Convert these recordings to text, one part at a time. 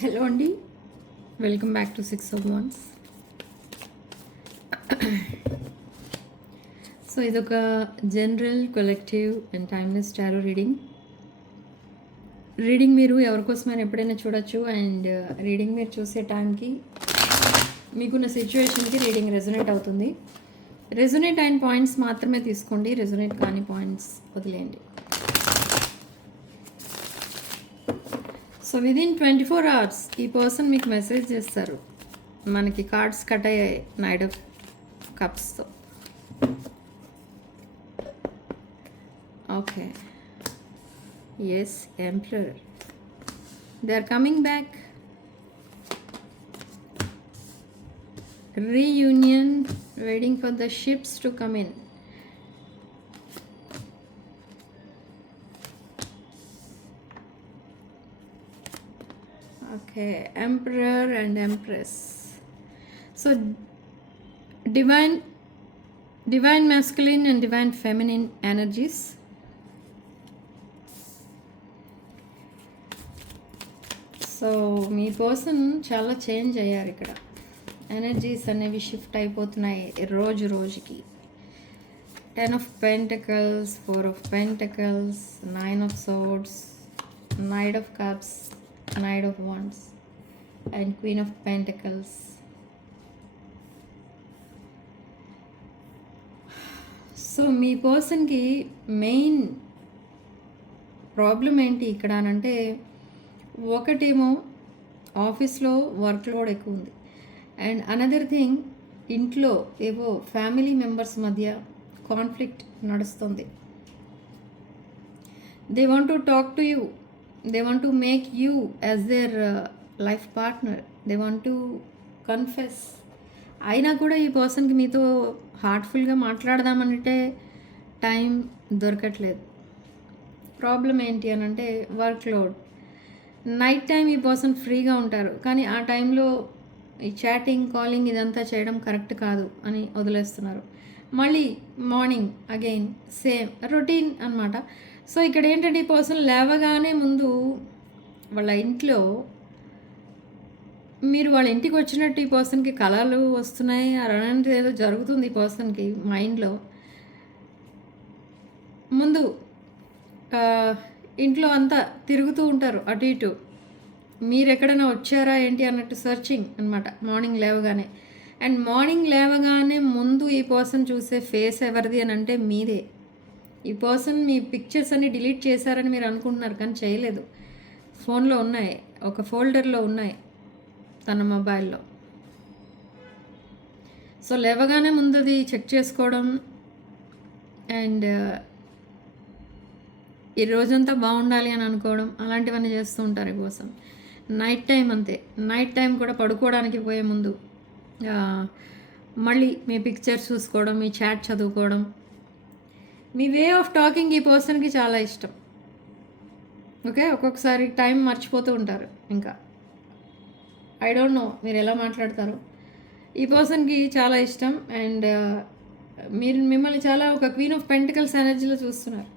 Hello అండి, welcome back to 6 of Wands. So ఇదొక general collective and timeless tarot reading మీరు ఎవరికోసమైనా ఎప్పుడైనా చూడొచ్చు. అండ్ రీడింగ్ మీరు చూసే టైంకి మీకున్న సిచ్యువేషన్కి రీడింగ్ రెజొనేట్ అవుతుంది. రెజొనేట్ అయిన పాయింట్స్ మాత్రమే తీసుకోండి, రెజొనేట్ కాని పాయింట్స్ వదిలేయండి. సో విదిన్ 24 hours ఈ పర్సన్ మీకు మెసేజ్ చేస్తారు. మనకి కార్డ్స్ కట్ అయ్యాయి నైట్ ఆఫ్ కప్స్తో. Okay, yes, Emperor, they are coming back. Reunion, waiting for the ships to come in. Okay, Emperor and Empress. So divine masculine and divine feminine energies. So మీ person చాలా change అయ్యారు. ఇక్కడ energies అనేవి shift అయిపోతున్నాయి రోజు రోజుకి. 10 of Pentacles, 4 of Pentacles, 9 of Swords, Knight of Cups, Knight of Wands and Queen of Pentacles. So మీ పర్సన్కి మెయిన్ ప్రాబ్లం ఏంటి ఇక్కడ అంటే, ఒకటేమో ఆఫీస్లో వర్క్ లోడ్ ఎక్కువ ఉంది, అండ్ అనదర్ థింగ్ ఇంట్లో ఏవో ఫ్యామిలీ మెంబర్స్ మధ్య కాన్ఫ్లిక్ట్ నడుస్తుంది. They want to talk to you, they want to make you as their life partner, they want to confess. అయినా కూడా ఈ పర్సన్కి మీతో హార్ట్ఫుల్గా మాట్లాడదామంటే టైం దొరకట్లేదు. ప్రాబ్లం ఏంటి అని అంటే వర్క్ లోడ్. నైట్ టైం ఈ పర్సన్ ఫ్రీగా ఉంటారు, కానీ ఆ టైంలో ఈ చాటింగ్, కాలింగ్ ఇదంతా చేయడం కరెక్ట్ కాదు అని వదిలేస్తున్నారు. మళ్ళీ మార్నింగ్ అగైన్ సేమ్ రొటీన్ అనమాట. సో ఇక్కడ ఏంటంటే ఈ పర్సన్ లేవగానే ముందు వాళ్ళ ఇంట్లో, మీరు వాళ్ళ ఇంటికి వచ్చినట్టు ఈ పర్సన్కి కళలు వస్తున్నాయి, అలాంటిది ఏదో జరుగుతుంది ఈ పర్సన్కి మైండ్లో. ముందు ఇంట్లో అంతా తిరుగుతూ ఉంటారు అటు ఇటు, మీరు ఎక్కడైనా వచ్చారా ఏంటి అన్నట్టు సర్చింగ్ అనమాట మార్నింగ్ లేవగానే. అండ్ మార్నింగ్ లేవగానే ముందు ఈ పర్సన్ చూసే ఫేస్ ఎవరిది అని అంటే మీదే. ఈ పర్సన్ మీ పిక్చర్స్ అన్ని డిలీట్ చేశారని మీరు అనుకుంటున్నారు, కానీ చేయలేదు. ఫోన్లో ఉన్నాయి, ఒక ఫోల్డర్లో ఉన్నాయి తన మొబైల్లో. సో లేవగానే ముందుది చెక్ చేసుకోవడం అండ్ ఈ రోజంతా బాగుండాలి అని అనుకోవడం, అలాంటివన్నీ చేస్తూ ఉంటారు ఈ పర్సన్. నైట్ టైం అంతే, నైట్ టైం కూడా పడుకోవడానికి పోయే ముందు మళ్ళీ మీ పిక్చర్స్ చూసుకోవడం, మీ చాట్ చదువుకోవడం. మీ వే ఆఫ్ టాకింగ్ ఈ పర్సన్కి చాలా ఇష్టం. ఓకే, ఒక్కొక్కసారి టైం మర్చిపోతూ ఉంటారు. ఇంకా ఐ డోంట్ నో మీరు ఎలా మాట్లాడతారు. ఈ పర్సన్కి చాలా ఇష్టం అండ్ మీరు మిమ్మల్ని చాలా ఒక క్వీన్ ఆఫ్ పెంటికల్స్ ఎనర్జీలో చూస్తున్నారు.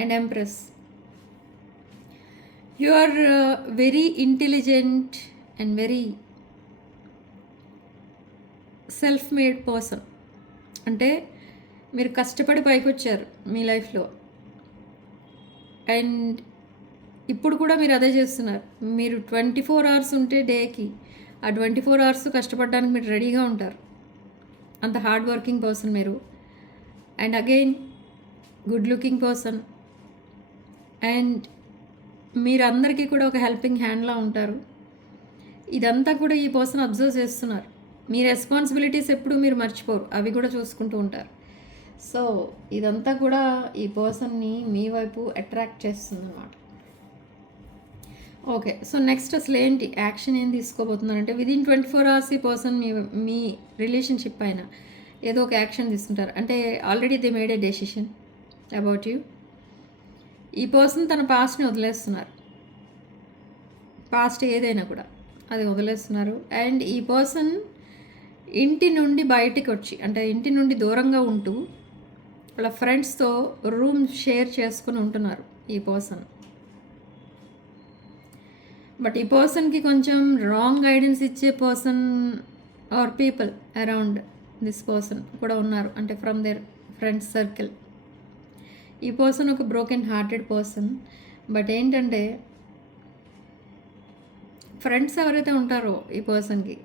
And empress, you are very intelligent and very self made person. అంటే మీరు కష్టపడి పైకి వచ్చారు మీ లైఫ్లో, అండ్ ఇప్పుడు కూడా మీరు అదే చేస్తున్నారు. మీరు 24 hours ఉంటే డేకి, ఆ 24 hours కష్టపడడానికి మీరు రెడీగా ఉంటారు. అంత హార్డ్ వర్కింగ్ పర్సన్ మీరు. And again good looking person. And మీరందరికీ కూడా ఒక హెల్పింగ్ హ్యాండ్లా ఉంటారు. ఇదంతా కూడా ఈ పర్సన్ అబ్జర్వ్ చేస్తున్నారు. మీ రెస్పాన్సిబిలిటీస్ ఎప్పుడు మీరు మర్చిపోరు, అవి కూడా చూసుకుంటూ ఉంటారు. సో ఇదంతా కూడా ఈ పర్సన్ని మీ వైపు అట్రాక్ట్ చేస్తుంది అన్నమాట. ఓకే, సో నెక్స్ట్ అసలు ఏంటి యాక్షన్ ఏం తీసుకోబోతున్నారంటే, విదిన్ 24 hours ఈ పర్సన్ మీ రిలేషన్షిప్ పైన ఏదో ఒక యాక్షన్ తీసుకుంటారు. అంటే already they made A decision about you. ఈ పర్సన్ తన పాస్ట్ని వదిలేస్తున్నారు. పాస్ట్ ఏదైనా కూడా అది వదిలేస్తున్నారు. అండ్ ఈ పర్సన్ ఇంటి నుండి బయటికి వచ్చి, అంటే ఇంటి నుండి దూరంగా ఉంటూ వాళ్ళ ఫ్రెండ్స్తో రూమ్ షేర్ చేసుకుని ఉంటున్నారు ఈ పర్సన్. బట్ ఈ పర్సన్కి కొంచెం రాంగ్ గైడెన్స్ ఇచ్చే person are people around this person కూడా ఉన్నారు, అంటే ఫ్రమ్ దేర్ ఫ్రెండ్స్ సర్కిల్. ఈ పర్సన్ ఒక బ్రోకెన్ హార్టెడ్ పర్సన్. బట్ ఏంటంటే ఫ్రెండ్స్ ఎవరైతే ఉంటారో ఈ పర్సన్కి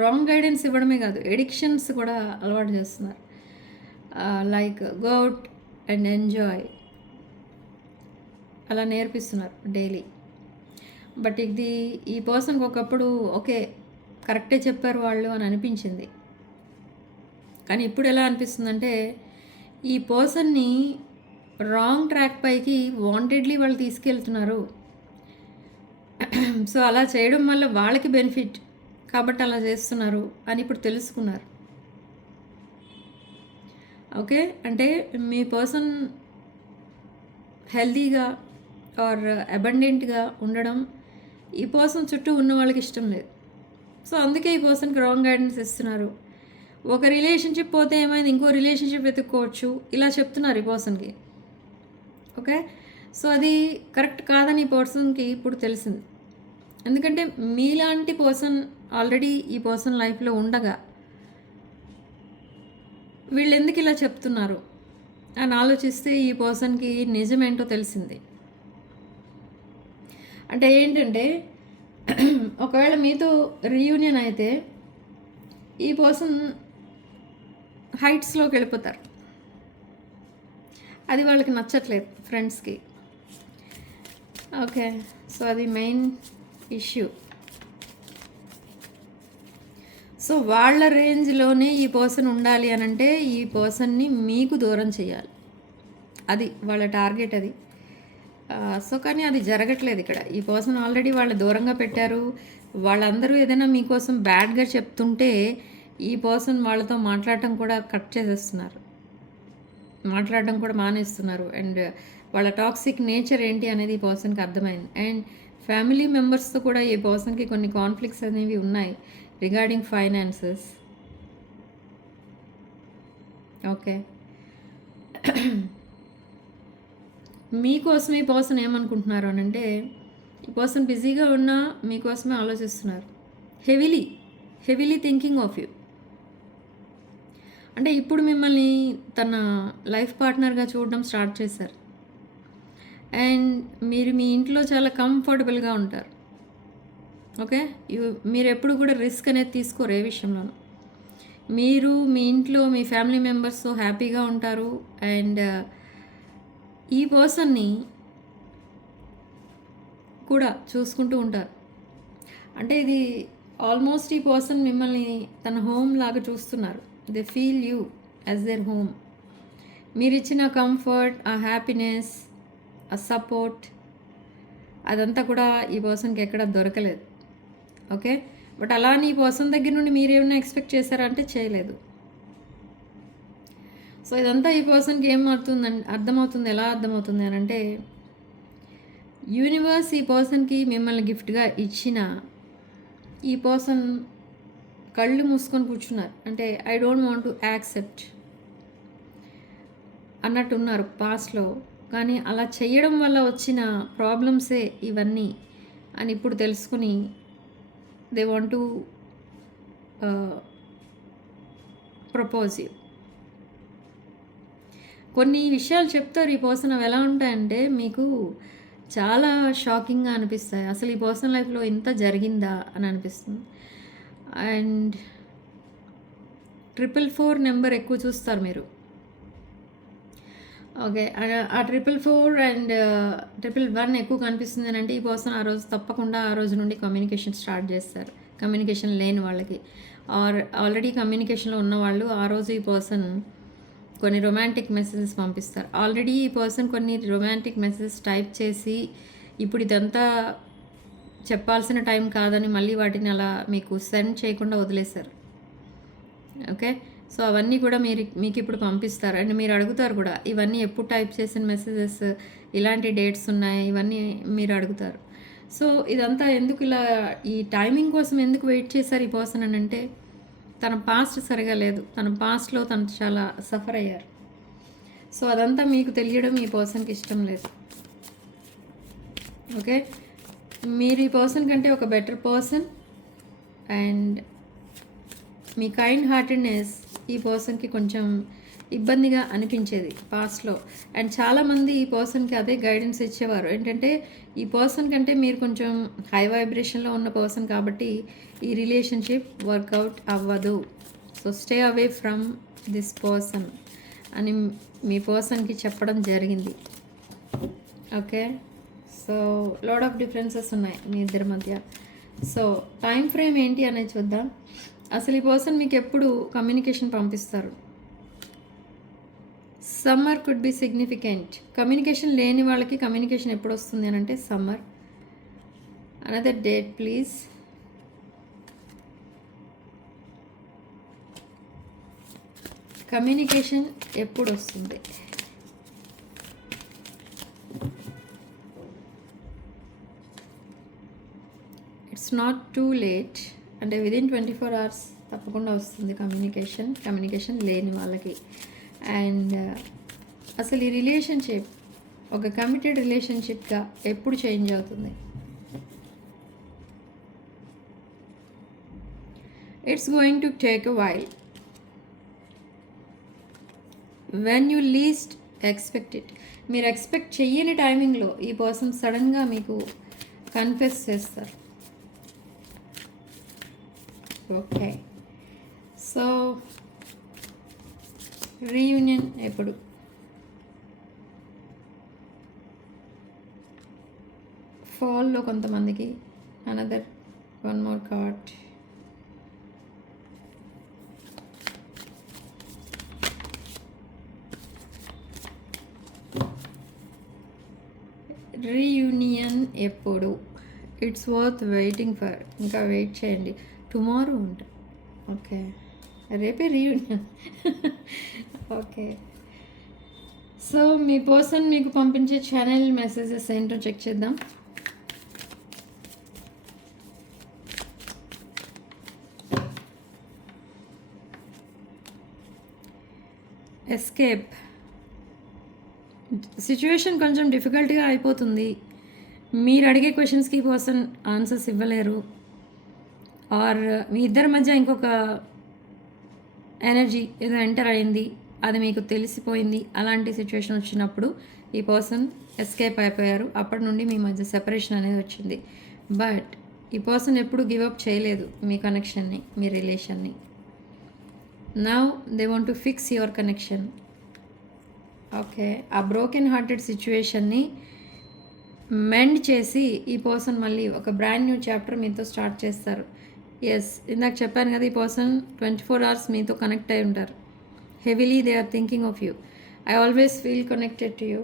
రాంగ్ గైడెన్స్ ఇవ్వడమే కాదు, ఎడిక్షన్స్ కూడా అలవాటు చేస్తున్నారు. Like go out and enjoy అలా నేర్పిస్తున్నారు డైలీ. బట్ ఇది ఈ పర్సన్కి ఒకప్పుడు ఓకే కరెక్టే చెప్పారు వాళ్ళు అని అనిపించింది. కానీ ఇప్పుడు ఎలా అనిపిస్తుందంటే ఈ పర్సన్ని రాంగ్ ట్రాక్ పైకి వాంటెడ్లీ వాళ్ళు తీసుకెళ్తున్నారు. సో అలా చేయడం వల్ల వాళ్ళకి బెనిఫిట్ కాబట్టి అలా చేస్తున్నారు అని ఇప్పుడు తెలుసుకున్నారు. ఓకే, అంటే మీ పర్సన్ హెల్తీగా ఆర్ అబండెంట్గా ఉండడం ఈ పర్సన్ చుట్టూ ఉన్న వాళ్ళకి ఇష్టం లేదు. సో అందుకే ఈ పర్సన్కి రాంగ్ గైడెన్స్ ఇస్తున్నారు. ఒక రిలేషన్షిప్ పోతే ఏమైంది, ఇంకో రిలేషన్షిప్ వెతుక్కోవచ్చు ఇలా చెప్తున్నారు ఈ పర్సన్కి. ఓకే, సో అది కరెక్ట్ కాదని ఈ పర్సన్కి ఇప్పుడు తెలిసింది. ఎందుకంటే మీలాంటి పర్సన్ ఆల్రెడీ ఈ పర్సన్ లైఫ్లో ఉండగా వీళ్ళు ఎందుకు ఇలా చెప్తున్నారు అని ఆలోచిస్తే ఈ పర్సన్కి నిజమేంటో తెలిసింది. అంటే ఏంటంటే ఒకవేళ మీతో రీయూనియన్ అయితే ఈ పర్సన్ హైట్స్లోకి వెళ్ళిపోతారు. అది వాళ్ళకి నచ్చట్లేదు ఫ్రెండ్స్కి. ఓకే, సో అది మెయిన్ ఇష్యూ. సో వాళ్ళ రేంజ్లోనే ఈ పర్సన్ ఉండాలి అని అంటే ఈ పర్సన్ని మీకు దూరం చేయాలి, అది వాళ్ళ టార్గెట్ అది. సో కానీ అది జరగట్లేదు ఇక్కడ. ఈ పర్సన్ ఆల్రెడీ వాళ్ళు దూరంగా పెట్టారు. వాళ్ళందరూ ఏదైనా మీకోసం బ్యాడ్గా చెప్తుంటే ఈ పర్సన్ వాళ్ళతో మాట్లాడటం కూడా కట్ చేసేస్తున్నారు, మాట్లాడడం కూడా మానేస్తున్నారు. అండ్ వాళ్ళ టాక్సిక్ నేచర్ ఏంటి అనేది ఈ పర్సన్కి అర్థమైంది. అండ్ ఫ్యామిలీ మెంబర్స్తో కూడా ఈ పర్సన్కి కొన్ని కాన్ఫ్లిక్ట్స్ అనేవి ఉన్నాయి రిగార్డింగ్ ఫైనాన్సెస్. ఓకే, మీకోసం ఈ పర్సన్ ఏమనుకుంటున్నారు అని అంటే ఈ పర్సన్ బిజీగా ఉన్నా మీకోసమే ఆలోచిస్తున్నారు. Heavily thinking of you. అంటే ఇప్పుడు మిమ్మల్ని తన లైఫ్ పార్ట్నర్గా చూడడం స్టార్ట్ చేశారు. అండ్ మీరు మీ ఇంట్లో చాలా కంఫర్టబుల్గా ఉంటారు. ఓకే, మీరు ఎప్పుడు కూడా రిస్క్ అనేది తీసుకోరు ఏ విషయంలోనూ. మీరు మీ ఇంట్లో మీ ఫ్యామిలీ మెంబర్స్తో హ్యాపీగా ఉంటారు. అండ్ ఈ పర్సన్ని కూడా చూసుకుంటూ ఉంటారు. అంటే ఇది ఆల్మోస్ట్ ఈ పర్సన్ మిమ్మల్ని తన హోమ్ లాగా చూస్తున్నారు. They feel you as their home. మీరు ఇచ్చిన కంఫర్ట్, ఆ హ్యాపీనెస్, ఆ సపోర్ట్ అదంతా కూడా ఈ పర్సన్కి ఎక్కడ దొరకలేదు. ఓకే, బట్ అలానే ఈ పర్సన్ దగ్గర నుండి మీరేమైనా ఎక్స్పెక్ట్ చేశారంటే చేయలేదు. సో ఇదంతా ఈ పర్సన్కి అర్థమవుతుంది. ఎలా అర్థమవుతుంది అని అంటే యూనివర్స్ ఈ పర్సన్కి మిమ్మల్ని గిఫ్ట్గా ఇచ్చిన ఈ పర్సన్ కళ్ళు మూసుకొని కూర్చున్నారు. అంటే I don't want to accept అన్నట్టున్నారు పాస్ట్లో. కానీ అలా చేయడం వల్ల వచ్చిన ప్రాబ్లమ్సే ఇవన్నీ అని ఇప్పుడు తెలుసుకుని they want to propose you. కొన్ని విషయాలు చెప్తారు ఈ పర్సన్, అవి ఎలా ఉంటాయంటే మీకు చాలా షాకింగ్గా అనిపిస్తాయి. అసలు ఈ పర్సన్ లైఫ్లో ఇంత జరిగిందా అని అనిపిస్తుంది. అండ్ 444 నెంబర్ ఎక్కువ చూస్తారు మీరు. ఓకే, ఆ 444 అండ్ 111 ఎక్కువ కనిపిస్తుంది అని అంటే ఈ పర్సన్ ఆ రోజు తప్పకుండా ఆ రోజు నుండి కమ్యూనికేషన్ స్టార్ట్ చేస్తారు. కమ్యూనికేషన్ లేని వాళ్ళకి ఆర్ ఆల్రెడీ కమ్యూనికేషన్లో ఉన్న వాళ్ళు ఆ రోజు ఈ పర్సన్ కొన్ని రొమాంటిక్ మెసేజెస్ పంపిస్తారు. ఆల్రెడీ ఈ పర్సన్ కొన్ని రొమాంటిక్ మెసేజెస్ టైప్ చేసి ఇప్పుడు ఇదంతా చెప్పాల్సిన టైం కాదని మళ్ళీ వాటిని అలా మీకు సెండ్ చేయకుండా వదిలేశారు. ఓకే, సో అవన్నీ కూడా మీకు ఇప్పుడు పంపిస్తారు. అండ్ మీరు అడుగుతారు కూడా ఇవన్నీ ఎప్పుడు టైప్ చేసిన మెసేజెస్, ఇలాంటి డేట్స్ ఉన్నాయి, ఇవన్నీ మీరు అడుగుతారు. సో ఇదంతా ఎందుకు ఇలా ఈ టైమింగ్ కోసం ఎందుకు వెయిట్ చేశారు ఈ పర్సన్ అని అంటే తన పాస్ట్ సరిగా లేదు. తన పాస్ట్లో తను చాలా సఫర్ అయ్యారు. సో అదంతా మీకు తెలియడం ఈ పర్సన్కి ఇష్టం లేదు. ఓకే, మీరు ఈ పర్సన్ కంటే ఒక better person, and me kind heartedness ఈ పర్సన్కి కొంచెం ఇబ్బందిగా అనిపించేది పాస్ట్లో. అండ్ చాలామంది ఈ పర్సన్కి అదే గైడెన్స్ ఇచ్చేవారు, ఏంటంటే ఈ పర్సన్ కంటే మీరు కొంచెం హై వైబ్రేషన్లో ఉన్న పర్సన్ కాబట్టి ఈ రిలేషన్షిప్ వర్కౌట్ అవ్వదు, so stay away from this person అని మీ పర్సన్కి చెప్పడం జరిగింది. Okay, so lot of differences ఉన్నాయి మీ ఇద్దరి మధ్య. సో టైం ఫ్రేమ్ ఏంటి అనేది చూద్దాం. అసలు ఈ పర్సన్ మీకు ఎప్పుడు కమ్యూనికేషన్ పంపిస్తారు? Summer could be significant. Communication లేని వాళ్ళకి కమ్యూనికేషన్ ఎప్పుడు వస్తుంది అని అంటే summer. Another date please. Communication ఎప్పుడు వస్తుంది? ఇట్స్ నాట్ టూ లేట్, అంటే విదిన్ 24 hours తప్పకుండా వస్తుంది కమ్యూనికేషన్ లేని వాళ్ళకి. అండ్ అసలు ఈ రిలేషన్షిప్ ఒక కమిటెడ్ రిలేషన్షిప్గా ఎప్పుడు చేంజ్ అవుతుంది? It's going to take a while. When you least expect it. మీరు ఎక్స్పెక్ట్ చెయ్యని టైమింగ్లో ఈ పర్సన్ సడన్గా మీకు కన్ఫెస్ చేస్తారు. ఓకే, సో రీయూనియన్ ఎప్పుడు? ఫాల్లో కొంతమందికి. Another one more card. Reunion ఎప్పుడు? It's worth waiting for. ఇంకా వెయిట్ చేయండి, టుమారో ఉంటుంది. ఓకే, రేపే రీయూనియన్. ఓకే, సో మీ పర్సన్ మీకు పంపించే ఛానల్ మెసేజెస్ ఏంటో చెక్ చేద్దాం. ఎస్కేప్. సిచ్యువేషన్ కొంచెం డిఫికల్ట్గా అయిపోతుంది, మీరు అడిగే క్వశ్చన్స్కి పర్సన్ ఆన్సర్స్ ఇవ్వలేరు, ఆర్ మీ ఇద్దరి మధ్య ఇంకొక ఎనర్జీ ఏదో ఎంటర్ అయింది, అది మీకు తెలిసిపోయింది. అలాంటి సిచ్యువేషన్ వచ్చినప్పుడు ఈ పర్సన్ ఎస్కేప్ అయిపోయారు. అప్పటి నుండి మీ మధ్య సెపరేషన్ అనేది వచ్చింది. బట్ ఈ పర్సన్ ఎప్పుడు గివప్ చేయలేదు మీ కనెక్షన్ని, మీ రిలేషన్ని. Now they want to fix your connection. Okay, ఆ బ్రోకెన్ హార్టెడ్ సిచ్యువేషన్ని మెండ్ చేసి ఈ పర్సన్ మళ్ళీ ఒక బ్రాండ్ న్యూ చాప్టర్ మీతో స్టార్ట్ చేస్తారు. ఎస్, ఇందాక చెప్పాను కదా, ఈ పర్సన్ 24 hours మీతో కనెక్ట్ అయి ఉంటారు. Heavily they are thinking of you. I always feel connected to you.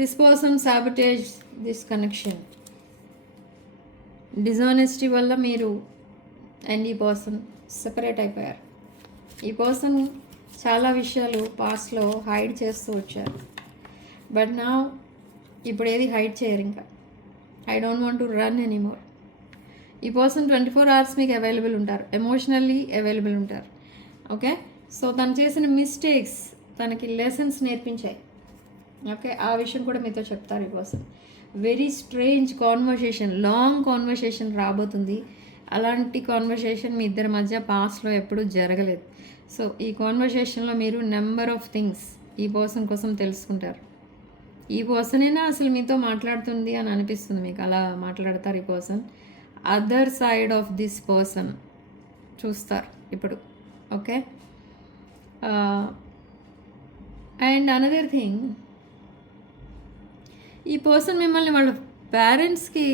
This person sabotage this connection. Dishonesty వల్ల మీరు అండ్ ఈ పర్సన్ సెపరేట్ అయిపోయారు. ఈ పర్సన్ చాలా విషయాలు పాస్ట్లో హైడ్ చేస్తూ వచ్చారు, బట్ నా ఇప్పుడు ఏది హైడ్ చేయరు. ఇంకా I don't want to run anymore. ఈ పర్సన్ 24 hours మీకు అవైలబుల్ ఉంటారు, ఎమోషనల్లీ అవైలబుల్ ఉంటారు. ఓకే, సో తను చేసిన మిస్టేక్స్ తనకి లెసన్స్ నేర్పించాయి. ఓకే, ఆ విషయం కూడా మీతో చెప్తారు ఈ person. Very strange conversation, long conversation రాబోతుంది. అలాంటి కాన్వర్సేషన్ మీ ఇద్దరి మధ్య పాస్ట్లో ఎప్పుడూ జరగలేదు. సో ఈ కాన్వర్సేషన్లో మీరు నెంబర్ ఆఫ్ థింగ్స్ ఈ పర్సన్ కోసం తెలుసుకుంటారు. ఈ పర్సనేనా అసలు మీతో మాట్లాడుతుంది అని అనిపిస్తుంది మీకు, అలా మాట్లాడతారు ఈ person. Other side of this person చూస్తారు ఇప్పుడు. ఓకే, అండ్ అనదర్ థింగ్, ఈ పర్సన్ మిమ్మల్ని వాళ్ళ పేరెంట్స్కి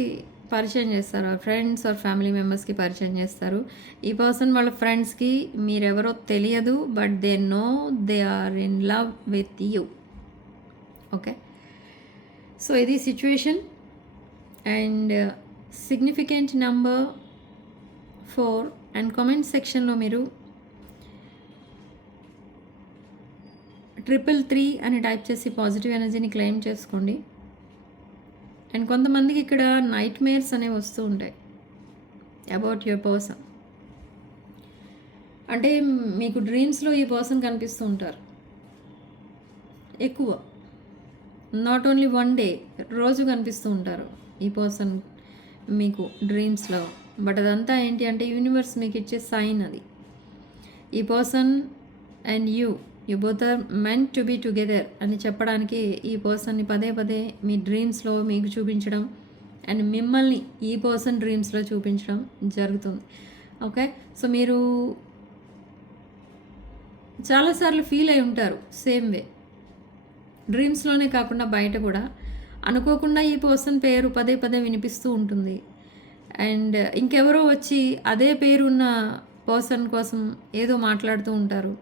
పరిచయం చేస్తారు, ఫ్రెండ్స్ ఆర్ ఫ్యామిలీ మెంబర్స్కి పరిచయం చేస్తారు. ఈ పర్సన్ వాళ్ళ ఫ్రెండ్స్కి మీరెవరో తెలియదు, but they know they are in love with you. Okay, so ఇది situation. And significant number 4. And comment సెక్షన్లో మీరు 333 అని టైప్ చేసి పాజిటివ్ ఎనర్జీని క్లెయిమ్ చేసుకోండి. అండ్ కొంతమందికి ఇక్కడ నైట్ మేర్స్ అనేవి వస్తూ ఉంటాయి అబౌట్ యువర్ పర్సన్. అంటే మీకు డ్రీమ్స్లో ఈ పర్సన్ కనిపిస్తూ ఉంటారు ఎక్కువ. నాట్ ఓన్లీ వన్ డే, రోజు కనిపిస్తూ ఉంటారు ఈ పర్సన్ మీకు డ్రీమ్స్లో. బట్ అదంతా ఏంటి అంటే యూనివర్స్ మీకు ఇచ్చే సైన్ అది. ఈ person and you both are meant to be together అని చెప్పడానికి ఈ పర్సన్ని పదే పదే మీ డ్రీమ్స్లో మీకు చూపించడం అండ్ మిమ్మల్ని ఈ పర్సన్ డ్రీమ్స్లో చూపించడం జరుగుతుంది. ఓకే, సో మీరు చాలాసార్లు ఫీల్ అయి ఉంటారు సేమ్ వే, డ్రీమ్స్లోనే కాకుండా బయట కూడా అనుకోకుండా ఈ పర్సన్ పేరు పదే పదే వినిపిస్తూ ఉంటుంది. అండ్ ఇంకెవరో వచ్చి అదే పేరున్న పర్సన్ కోసం ఏదో మాట్లాడుతూ ఉంటారు,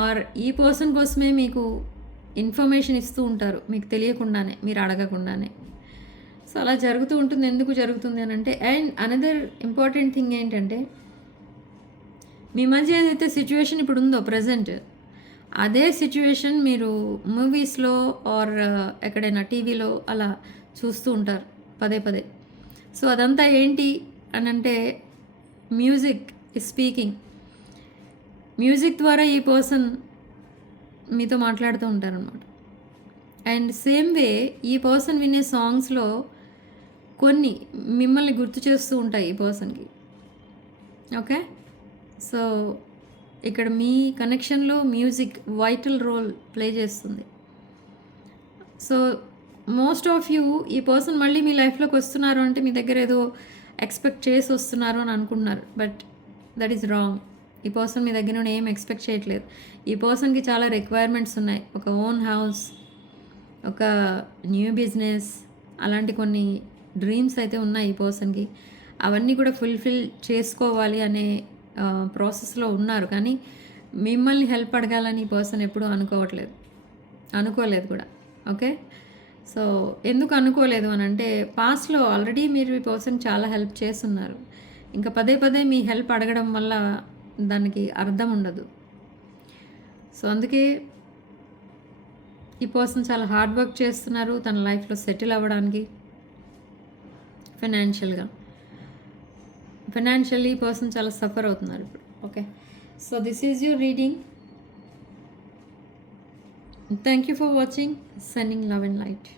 ఆర్ ఈ పర్సన్ కోసమే మీకు ఇన్ఫర్మేషన్ ఇస్తూ ఉంటారు మీకు తెలియకుండానే, మీరు అడగకుండానే. సో అలా జరుగుతూ ఉంటుంది. ఎందుకు జరుగుతుంది అని అంటే, అండ్ అనదర్ ఇంపార్టెంట్ థింగ్ ఏంటంటే, మీ మధ్య ఏదైతే సిచ్యువేషన్ ఇప్పుడు ఉందో ప్రజెంట్, అదే సిచ్యువేషన్ మీరు మూవీస్లో ఆర్ ఎక్కడైనా టీవీలో అలా చూస్తూ ఉంటారు పదే పదే. సో అదంతా ఏంటి అని అంటే, మ్యూజిక్ ఇస్ స్పీకింగ్. మ్యూజిక్ ద్వారా ఈ పర్సన్ మీతో మాట్లాడుతూ ఉంటారనమాట. అండ్ సేమ్ వే ఈ పర్సన్ వినే సాంగ్స్లో కొన్ని మిమ్మల్ని గుర్తు చేస్తూ ఉంటాయి ఈ పర్సన్కి. ఓకే, సో ఇక్కడ మీ కనెక్షన్లో మ్యూజిక్ వైటల్ రోల్ ప్లే చేస్తుంది. సో మోస్ట్ ఆఫ్ యూ ఈ పర్సన్ మళ్ళీ మీ లైఫ్లోకి వస్తున్నారు అంటే మీ దగ్గర ఏదో ఎక్స్పెక్ట్ చేసి వస్తున్నారు అని అనుకుంటున్నారు. But that is wrong. ఈ పర్సన్ మీ దగ్గర నుండి ఏం ఎక్స్పెక్ట్ చేయట్లేదు. ఈ పర్సన్కి చాలా రిక్వైర్మెంట్స్ ఉన్నాయి. ఒక ఓన్ హౌస్, ఒక న్యూ బిజినెస్, అలాంటి కొన్ని డ్రీమ్స్ అయితే ఉన్నాయి ఈ పర్సన్కి. అవన్నీ కూడా ఫుల్ఫిల్ చేసుకోవాలి అనే ప్రాసెస్లో ఉన్నారు. కానీ మిమ్మల్ని హెల్ప్ అడగాలని ఈ పర్సన్ ఎప్పుడూ అనుకోలేదు కూడా. ఓకే, సో ఎందుకు అనుకోలేదు అని అంటే, పాస్ట్లో ఆల్రెడీ మీరు ఈ పర్సన్ చాలా హెల్ప్ చేస్తున్నారు. ఇంకా పదే పదే మీ హెల్ప్ అడగడం వల్ల దానికి అర్థం ఉండదు. సో అందుకే ఈ పర్సన్ చాలా హార్డ్ వర్క్ చేస్తున్నారు తన లైఫ్లో సెటిల్ అవ్వడానికి. ఫైనాన్షియల్లీ ఈ పర్సన్ చాలా సఫర్ అవుతున్నారు ఇప్పుడు. Okay, so this is you're reading. Thank you for watching. Sending love and light.